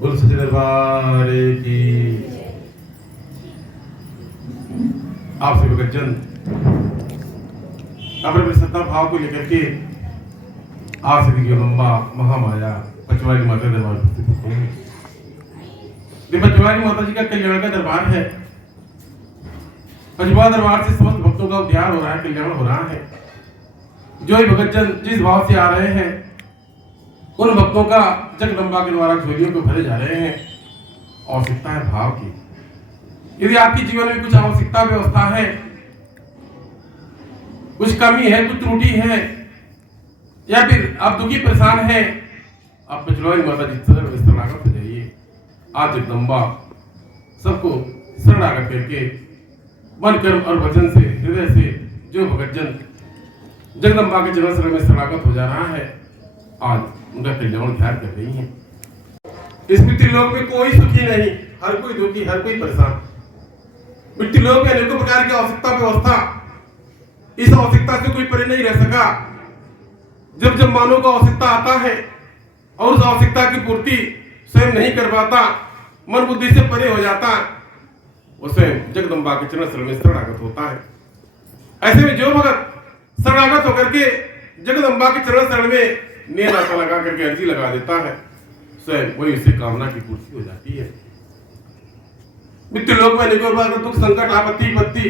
बोल सच्चे दरबार की। आपसे भगतजन अपने सत्ता भाव को लेकर के आज से जगदम्बा महामाया पचवारी माता दरबार उपस्थित होते हैं। पचवारी माता जी का कल्याण का दरबार है। पचवा दरबार से समस्त भक्तों का उद्धार हो रहा है, कल्याण हो रहा है। जो ही भगतजन जिस भाव से आ रहे हैं उन भक्तों का जगदम्बा के द्वारा झोलियों को भरे जा रहे हैं। आवश्यकता है भाव की। यदि आपके जीवन में कुछ आवश्यकता व्यवस्था है, कुछ कमी है, कुछ त्रुटि है, या फिर आप दुखी परेशान है, आप पचवारी माता जी शरणागत हो जाइए। आज जगदम्बा सबको शरणागत करके मन कर्म और वचन से हृदय से जो भगतजन जगदम्बा के चरण शरण में शरणागत हो जा रहा है, आज उनका कल्याण ध्यान कर रही है। इस मृत्युलोक में कोई सुखी नहीं, हर कोई दुखी, हर कोई परेशान। मृत्युलोक में अनेकों प्रकार की आवश्यकता व्यवस्था, इस आवश्यकता से कोई परे नहीं रह सका। जब जब मानव को आवश्यकता आता है और उस आवश्यकता की पूर्ति स्वयं नहीं कर पाता, मन बुद्धि से परे हो जाता, वो स्वयं जगदम्बा के चरण शरण में शरणागत होता है। ऐसे में जो भगत शरणागत होकर के जगदम्बा के चरण शरण में नेह नाता लगा करके अर्जी लगा देता है, स्वयं वही उससे कामना की पूर्ति हो जाती है। मृत्युलोक में अनेकों बार दुख संकट आपत्ति विपत्ति,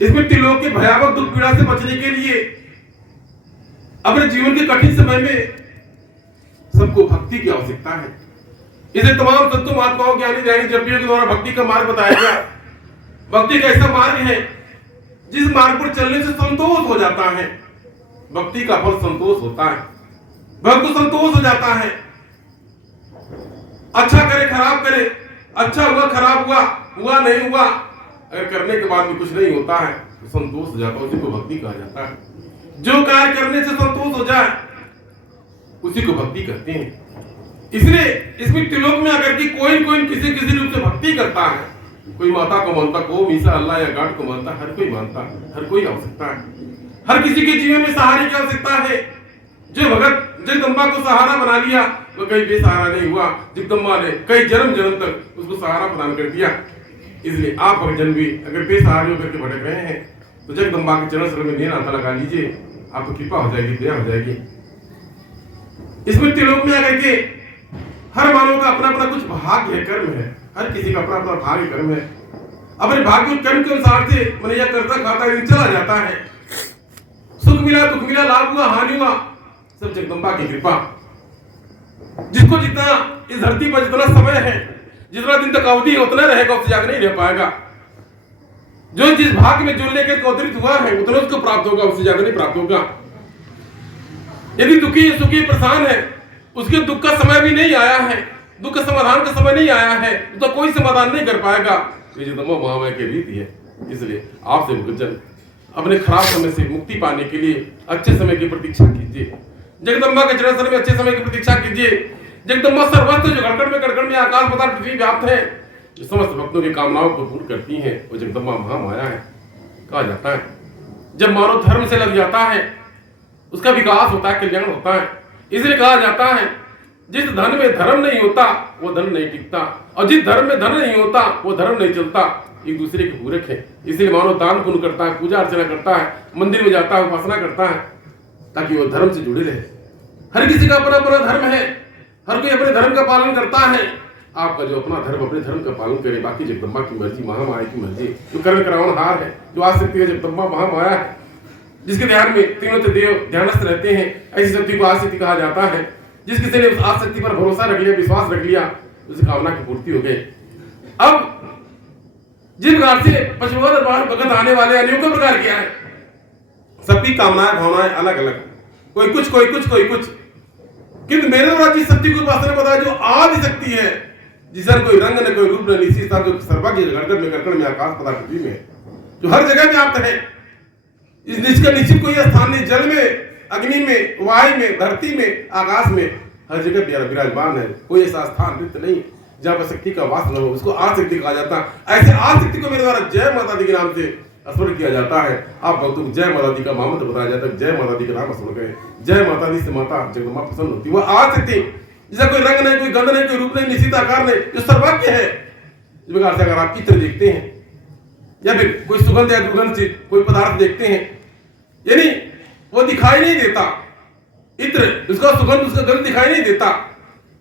इस मृत्युलोक के भयावह दुख पीड़ा से बचने के लिए अपने जीवन के कठिन समय में सबको भक्ति की आवश्यकता है। इसे तमाम संतों महात्माओं ज्ञानी ध्यानी जपियों के द्वारा भक्ति का मार्ग बताया गया। भक्ति का ऐसा मार्ग है जिस मार्ग पर चलने से संतोष हो जाता है। भक्ति का फल संतोष होता है, भक्त को संतोष हो जाता है। अच्छा करे खराब करे, अच्छा हुआ खराब हुआ, हुआ नहीं हुआ, अगर करने के बाद भी कुछ नहीं होता है तो संतोष हो जाता है, उसी को भक्ति कहा जाता है। जो कार्य करने से संतोष हो जाए उसी को भक्ति कहते हैं। इसलिए इस मृत्युलोक में आकर के कोई कोई किसी रूप से भक्ति करता है। कोई माता को मानता, कोई मीसा अल्लाह या गाड को मानता, हर कोई मानता, हर कोई आवश्यकता है। हर किसी के जीवन में सहारे की आवश्यकता है। जो भगत जगदम्बा को सहारा बना लिया वो कहीं बेसहारा नहीं हुआ। जगदम्बा ने कई जन्म तक उसको सहारा प्रदान कर दिया। इसलिए आप भक्तजन भी अगर बेसहारे होकर के भटक रहे हैं तो जगदम्बा के चरण शरण में नेह नाता लगा लीजिए, आपको कृपा हो जाएगी, दया हो जाएगी। इस मृत्युलोक में आकर के हर मानव का अपना अपना कुछ भाग्य है, कर्म है। हर किसी का अपना अपना भाग्य कर्म है। अपने भाग्य कर्म के अनुसार से मनैया करता खाता चला जाता है। सुख मिला, दुख मिला, लाभ हुआ, हानि हुआ, सब जगदम्बा की कृपा। जिसको जितना इस धरती पर जितना समय है, जितना दिन तक अवधि है, उतना रहेगा, उससे ज्यादा नहीं रह पाएगा। जो जिस भाग्य में जो लेकर अवतरित हुआ है उतना उसको प्राप्त होगा, उससे ज्यादा नहीं प्राप्त होगा। यदि दुखी सुखी परेशान है, उसके दुख का समय भी नहीं आया है, दुख का समाधान का समय नहीं आया है, तो कोई समाधान नहीं कर पाएगा। ये जगदम्बा महामाया की रीति है। इसलिए आपसे भक्तजन अपने खराब समय से मुक्ति पाने के लिए अच्छे समय की प्रतीक्षा कीजिए। जगदम्बा के चरण शरण में अच्छे समय की प्रतीक्षा कीजिए। जगदम्बा सर्वस्व जो घड़कड़ में आकाश पताल पृथ्वी व्याप्त है, जो समस्त भक्तों की कामनाओं को पूर्ण करती है, वो जगदम्बा महामाया है। कहा जाता है जब मानव धर्म से लग जाता है उसका विकास होता है, कल्याण होता है। इसलिए कहा जाता है जिस धन में धर्म नहीं होता वो धन नहीं टिकता, और जिस धर्म में धन नहीं होता वो धर्म नहीं चलता। एक दूसरे के पूरक है। इसलिए मानव दान पुण्य करता है, पूजा अर्चना करता है, मंदिर में जाता है, उपासना करता है, ताकि वो धर्म से जुड़े रहे। हर किसी का अपना अपना धर्म है, हर कोई अपने धर्म का पालन करता है। आपका जो अपना धर्म अपने धर्म का पालन करे, बाकी जगदम्बा की मर्जी, महामाया की मर्जी। जो कर्म करावनहार है, जो आसक्ति है, जगदम्बा महामाया है, जिसके ध्यान में तीनों देव ध्यानस्थ रहते हैं, ऐसी शक्ति को आसक्ति कहा जाता है। जिस किसी ने उस आसक्ति पर भरोसा रख लिया, विश्वास रख लिया, उसकी कामना की पूर्ति हो गई। अब जिस प्रकार से पचवा दरबार भगत आने वाले अनेकों प्रकार किया है, सबकी कामनाएं भावनाएं अलग अलग, कोई कुछ कोई कुछ कोई कुछ। किंतु मेरे द्वारा जिस शक्ति को उपासना बताया जो आदि शक्ति है, जिसका कोई रंग न कोई रूप न निश्चित स्थान, जो सर्वज्ञ घड़कड़ में कड़कड़ में आकाश पताल पृथ्वी में, जो हर जगह व्याप्त है। इस निश्चित निश्चित कोई स्थान नहीं, जल में, अग्नि में, वायु में, धरती में, आकाश में, हर जगह विराजमान है। कोई ऐसा स्थान रिक्त नहीं जहाँ पर शक्ति का वास न हो, उसको आदिशक्ति कहा जाता है। ऐसे आदिशक्ति को मेरे द्वारा जय माता दी के नाम से स्मरण किया जाता है। आप भक्तों को जय माता दी का महामंत्र बताया जाता है। जय माता दी का नाम स्मरण करें। जय माता दी से माता जगदम्बा प्रसन्न होती है। वह आदिशक्ति जिसका कोई रंग नहीं, कोई गंध नहीं, कोई रूप नहीं, निश्चित आकार नहीं, जो सर्वज्ञ है। इस प्रकार से अगर आप इत्र देखते हैं या फिर कोई सुगंध या दुर्गंध से कोई पदार्थ देखते हैं, यानी वो दिखाई नहीं देता, इत्र उसका सुगंध उसका गंध दिखाई नहीं देता,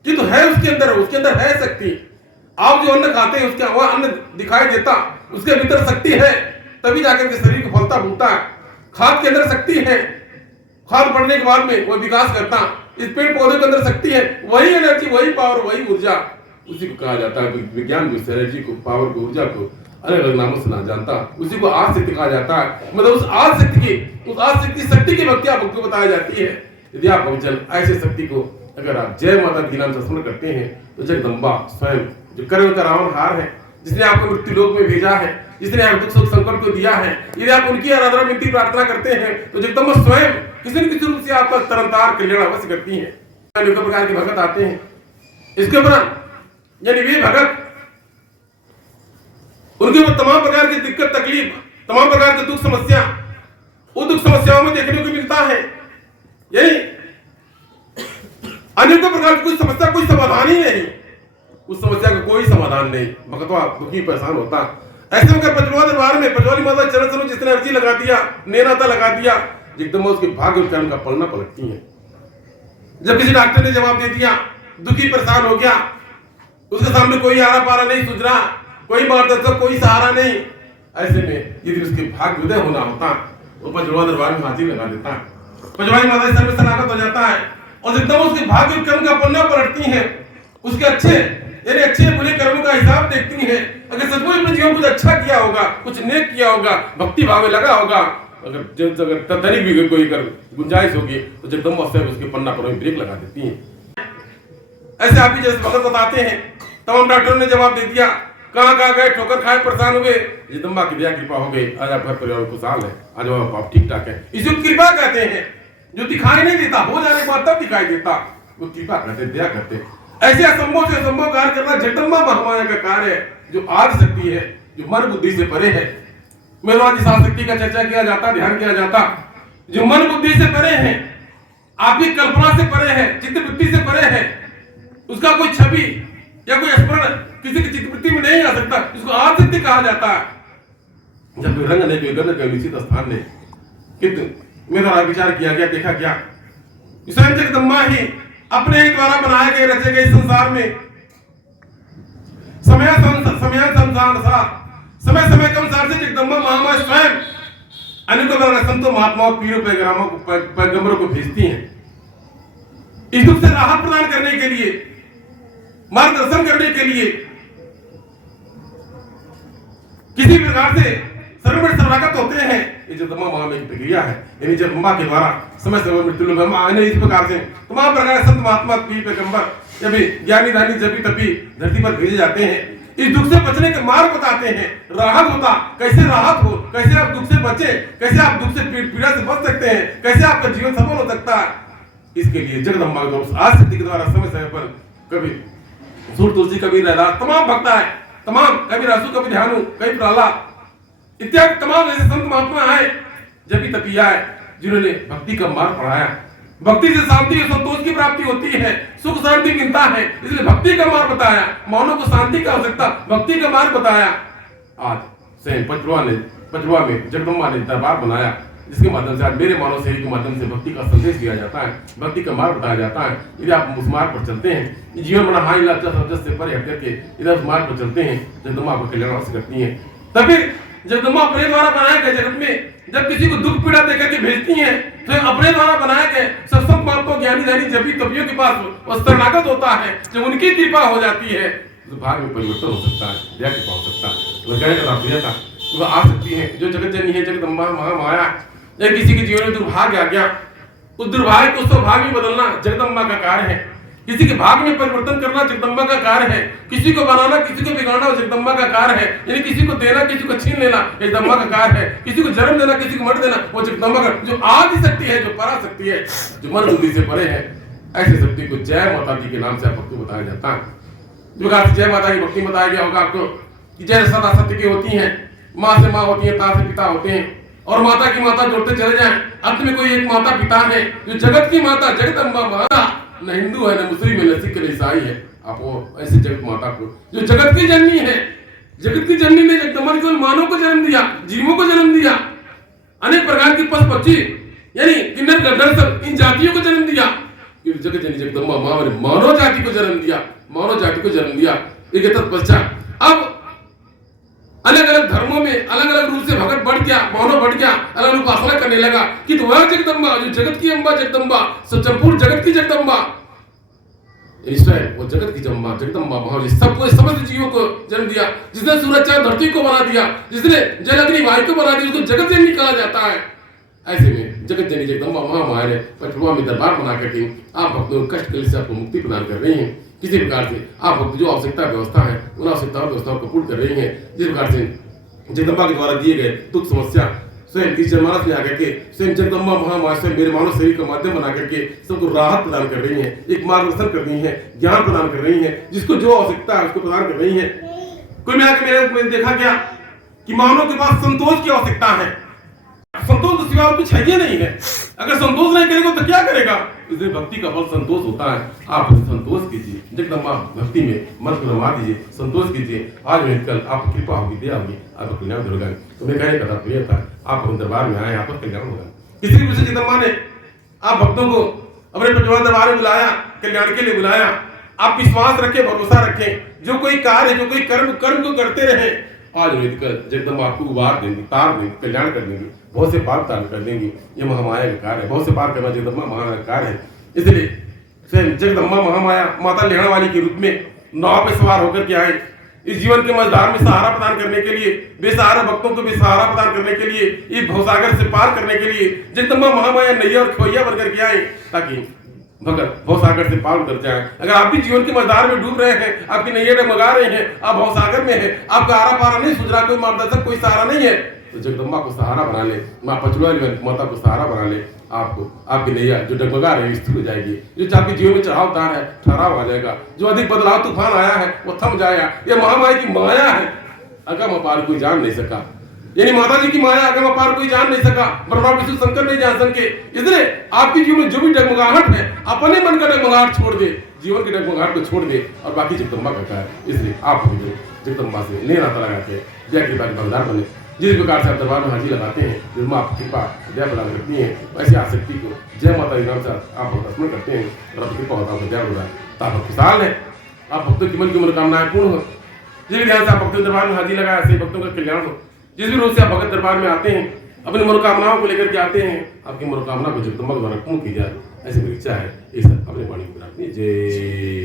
किंतु है उसके अंदर है शक्ति। आप जो अन्न खाते हैं उसके वह अन्न दिखाई देता, उसके भीतर शक्ति है, तभी जाकर के शरीर को फलता फूलता है। खाद के अंदर शक्ति है, खाद बढ़ने के बाद में वह विकास करता। इस पेड़ पौधे के अंदर शक्ति है, वही एनर्जी, वही पावर, वही ऊर्जा, उसी को कहा जाता है। विज्ञान को, एनर्जी को, पावर को, ऊर्जा को अलग अलग नामों से ना जानता, उसी को आद शक्ति कहा जाता है। मतलब उस आद शक्ति की भक्ति आपको बताई जाती है। यदि आप भक्तजन ऐसे शक्ति को अगर आप जय माता के नाम से स्मरण करते हैं तो जगदम्बा स्वयं जो कर्म का रावणहार है, जिसने आपको मृत्यु लोक में भेजा है, जिसने आप दुख सुख संकट को दिया है, यदि आप उनकी आराधना विनती प्रार्थना करते हैं तो जगदम्बा स्वयं किसी न किसी रूप से आपका तरनतार कल्याण अवश्य करती है। अनेक प्रकार के भगत आते हैं इसके उपरांत, यानी वे भगत उनके ऊपर तमाम प्रकार की दिक्कत तकलीफ, तमाम प्रकार की दुख समस्या, उन दुख समस्याओं में देखने को मिलता है। यही अनेकों प्रकार की कोई समस्या, कोई समाधान ही नहीं, उस समस्या का कोई समाधान नहीं, भगतवा दुखी परेशान होता। ऐसे में पंचवा दरबार में पंचवाली माता चरण सरोज जिसने अर्जी लगा दिया, नेनाता लगा दिया, एकदम उसके भाग्य और कर्म का पलना पलटती है। जब किसी डॉक्टर ने जवाब दे दिया, दुखी परेशान हो गया, उसके सामने कोई आरा पारा नहीं सूझ रहा, कोई मार्गदर्शक, कोई सहारा नहीं, ऐसे में यदि उसके भाग्य उदय होना होता वो पंचवा दरबार में हाजिर लगा देता है। पंचवाली माता सर में शरणागत हो जाता है और एकदम उसके भाग्य और कर्म का पन्ना पलटती है। उसके अच्छे बुरे कर्मों का हिसाब देखती है। अगर सचमुच अपने जीवन कुछ अच्छा किया होगा, कुछ नेक किया होगा, भक्ति भाव में लगा होगा, अगर तनिक भी कोई गुंजाइश होगी तो जगदम्बा स्वयं उसके पन्ना पर ब्रेक लगा देती है। ऐसे आप ही जैसे भगत बताते हैं, तमाम डॉक्टरों ने जवाब दे दिया, कहाँ गए, ठोकर खाए, परेशान हुए, जगदम्बा की दया कृपा हो गई, आज आप घर परिवार खुशहाल है, आज आप ठीक ठाक है। इसे कृपा कहते हैं, जो दिखाई नहीं देता, हो जाने के बाद तब दिखाई देता, वो कृपा कहते, दया करते। ऐसे असंभव से असंभव कार्य करना जगदम्बा महामाया का कार्य है, जो आदि शक्ति है, जो मन बुद्धि से परे है। मेरुवादी शक्ति का चर्चा किया जाता, ध्यान किया जाता, जो मन बुद्धि से परे है, आपकी कल्पना से परे है, चित्तवृत्ति से परे है, उसका कोई छवि या कोई स्मरण किसी की चित्तवृत्ति में नहीं आ सकता, इसको आदि शक्ति कहा जाता है। जब कोई रंग नहीं, कोई गंध, कोई निश्चित स्थान नहीं, किंतु मेरा विचार किया गया, देखा गया, स्वयं जगदम्बा ही अपने ही द्वारा बनाए गए, रचे गए संसार में समय के अनुसार से जगदम्बा महामाया स्वयं अनेकों प्रकार संतों, महात्माओं, पीरों, पैगंबरों को भेजती हैं। इस दुख से राहत प्रदान करने के लिए, मार्गदर्शन करने के लिए, किसी प्रकार से शरणागत होते हैं। ये जगदम्बा महामाया की प्रक्रिया है, यानी जगदम्बा के द्वारा समय समय मृत्यु लोक में इस प्रकार से तमाम प्रकार संत, महात्मा, पीर, पैगंबर, जब ज्ञानी दानी जबी तभी धरती पर भेजे जाते हैं। इस दुख से बचने के मार्ग बताते हैं, राहत होता, कैसे राहत हो, कैसे आप दुख से बचे, कैसे आप दुख से पीड़ा से बच सकते हैं, कैसे आपका जीवन सफल हो सकता है। इसके लिए जगदम्बा आदि शक्ति के द्वारा समय समय पर कभी सूर तुलसी, कभी रैदास, तमाम भक्त है, तमाम कभी रासु, कभी ध्यानु, कभी प्रहलाद इत्यादि तमाम ऐसे संत महात्मा आए, जबी तपी आए, जिन्होंने भक्ति का मार्ग पढ़ाया। भक्ति से शांति और संतोष की प्राप्ति होती है, सुख शांति मिलता है, इसलिए भक्ति का मार्ग बताया। मानव को शांति की आवश्यकता, भक्ति का मार्ग बताया। आज स्वयं पंचवा में जगदम्बा ने दरबार बनाया, जिसके माध्यम से आज मेरे मानव सेवी के माध्यम से भक्ति का संदेश दिया जाता है, भक्ति का मार्ग बताया जाता है। यदि आप उस मार्ग पर चलते हैं, जीवन बना हाई लालच से परे हट करके यदि उस मार्ग पर चलते हैं, जगदम्बा आपका कल्याण अवश्य करती है। तब फिर जगदम्बा अपने द्वारा बनाए गए जगत में जब किसी को दुख पीड़ा देकर के भेजती हैं, तो अपने द्वारा बनाए गए सत्संग महात्मा, ज्ञानी ध्यानी जबी तपियों के पास शरणागत होता है। जब उनकी कृपा हो जाती है तो भाग्य में परिवर्तन हो सकता है, दया कृपा हो सकता है। तो कहने का तात्पर्य था, तो आ सकती है जो जगत जननी है, जगदम्बा महामाया। जब किसी के जीवन में दुर्भाग्य आ गया, उस दुर्भाग्य को सौभाग्य में बदलना जगदम्बा का कार्य है। किसी के भाग्य में परिवर्तन करना जगदम्बा का कार्य है। किसी को बनाना, किसी को बिगाड़ना जगदम्बा का कार्य है। यानी किसी को देना, किसी को छीन लेना जगदम्बा का कार्य है। किसी को जन्म देना, किसी को मर देना, वो जगदम्बा का जो आदि शक्ति है, जो पराशक्ति है, जो मन बुद्धि से परे है, ऐसी शक्ति को जय माता जी के नाम से आपको बताया जाता है। जो जय माता की भक्ति बताया गया होगा आपको कि जय सदा सत्य की होती है, माँ से माँ होती है, पिता से पिता होते हैं, और माता की माता जोड़ते चले जाएं। अंत में कोई एक माता पिता है जो जगत की माता जगदम्बा माता न हिंदू है, न मुस्लिम है, न सिख, न ईसाई है। आप वो ऐसी जगत माता को, जो जगत की जननी है, जगत की जननी ने जगदम्बा ने केवल मानव को जन्म दिया, जीवों को जन्म दिया, अनेक प्रकार के पशु पक्षी यानी किन्नर गंधर्व सब इन जातियों को जन्म दिया। जगत जननी जगदम्बा माँ ने मानव जाति को जन्म दिया, मानव जाति को जन्म दिया। एक तत्पश्चात अब अलग अलग धर्मों में अलग अलग रूप से भगत बढ़ गया, मानव बढ़ गया, अलग अलग उपासना करने लगा कि तो वह जगदम्बा जो जगत की अम्बा जगदम्बा, संपूर्ण जगत की जगदम्बा, वो जगत की जगदम्बा महाजी सबको समस्त जीवों को जन्म दिया। जिसने सूरज चांद धरती को बना दिया, जिसने जल अग्नि वायु को बना दिया, उसको जगत जननी कहा जाता है। ऐसे में जगत जननी जगदम्बा महामाया ने पचवा में दरबार बना करके आप भक्तों को कष्ट कलेश से आपको मुक्ति प्रदान कर रही हैं। किसी प्रकार से आप भक्त जो आवश्यकता व्यवस्था है उन आवश्यकता व्यवस्थाओं को पूर्ण कर रही हैं। जिस प्रकार से जगदम्बा के द्वारा दिए गए दुख समस्या स्वयं इस जनमानस में आकर के स्वयं जगदम्बा महामाया स्वयं मेरे मानव शरीर का माध्यम बना करके सबको राहत प्रदान कर रही है, एक मार्गदर्शन कर रही है, ज्ञान प्रदान कर रही है, जिसको जो आवश्यकता है उसको प्रदान कर रही है। कोई मैं आके मेरे देखा क्या कि मानव के पास संतोष की आवश्यकता है, संतोष के सिवा और कुछ है ही नहीं है। अगर संतोष नहीं करेगा तो क्या करेगा? इसलिए भक्ति का फल संतोष होता है। आप संतोष कीजिए, जगदम्बा भक्ति में मन को रमा दीजिए, संतोष कीजिए। आज में कल आपको कृपा होगी, दया होगी, आपका कल्याण होगा। तो मैं कहने का तात्पर्य था, आप दरबार में आए, आपका कल्याण होगा। किसी भी विषय जगदम्बा ने आप भक्तों को अपने प्रतिमा दरबार में बुलाया, कल्याण के लिए बुलाया। आप विश्वास रखें, भरोसा रखें, जो कोई कार्य जो कोई कर्म को करते रहे। आज कल जगदम्बा आपको उबार देंगे, तार देंगे, कल्याण कर देंगे, बहुत से पार तार कर देंगे। ये महामाया का कार्य है, बहुत से पार करना जगदम्बा महामाया का कार्य है। इसलिए स्वयं जगदम्बा महामाया माता लेना वाली के रूप में नाव पे सवार होकर के आए। इस जीवन के मझधार में सहारा प्रदान करने के लिए, बेसहारा भक्तों को बेसहारा प्रदान करने के लिए, इस भवसागर से पार करने के लिए जगदम्बा महामाया नैया और खोइया बनकर के आए, ताकि भगत भवसागर से पार उतर जाए। अगर आप भी जीवन के मझधार में डूब रहे हैं, आपकी नैया डगमगा रही हैं, आप भवसागर में हैं, आपका आरा पारा नहीं सूझ रहा, कोई मार्गदर्शक कोई सहारा नहीं है, तो जगदम्बा को सहारा बना ले, माँ पचुआ माता को सहारा बना ले। आपको आपकी नैया जो डगमगा रही है स्थिर हो जाएगी। जो आपके जीवन में चढ़ाव उतार है ठहराव आ जाएगा, जो अधिक बदलाव तूफान आया है वो थम जाएगा। ये महामाया की माया है, अगम अपार कोई जान नहीं सका। यानी माता जी की माया अगम अपार कोई जान नहीं सका, ब्रह्मा विष्णु शंकर नहीं जान सके। इसलिए आपके जीवन में जो भी डगमगाहट है, अपने मन का डगमगाहट छोड़ दे, जीवन के डगमगाहट को छोड़ दे और बाकी जगदम्बा का है। इसलिए आप जगदम्बा से ले नाता लगा के जय कृपा के भगदार बने। जिस प्रकार से आप दरबार में हाजिर लगाते हैं, जिस माँ आपकी कृपा दया प्रदान करती हैं, वैसी आसक्ति को जय माता दी नाम से आप स्मरण करते हैं और आपकी कृपा होता है, दया हो रहा है, तो आप खुशहाल है। आप भक्तों की मन की मनोकामनाएं पूर्ण हो। जिस भी ध्यान से आप भक्तों के दरबार में हाजिर लगाए, ऐसे भक्तों का कल्याण हो। जिस भी रोज से आप भगत दरबार में आते हैं, अपनी मनोकामनाओं को लेकर के आते हैं, आपकी मनोकामना को जगदम्बा द्वारा पूर्ण की जाए, ऐसी मेरी इच्छा है। इस अपने वाणी को रखनी जय।